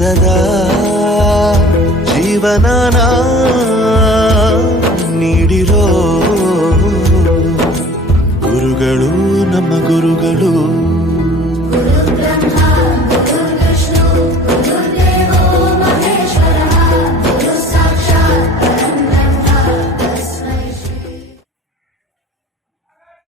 ಚಂದದ ಜೀವನ ನೀಡಿರೋ ಗುರುಗಳು ನಮ್ಮ ಗುರುಗಳು.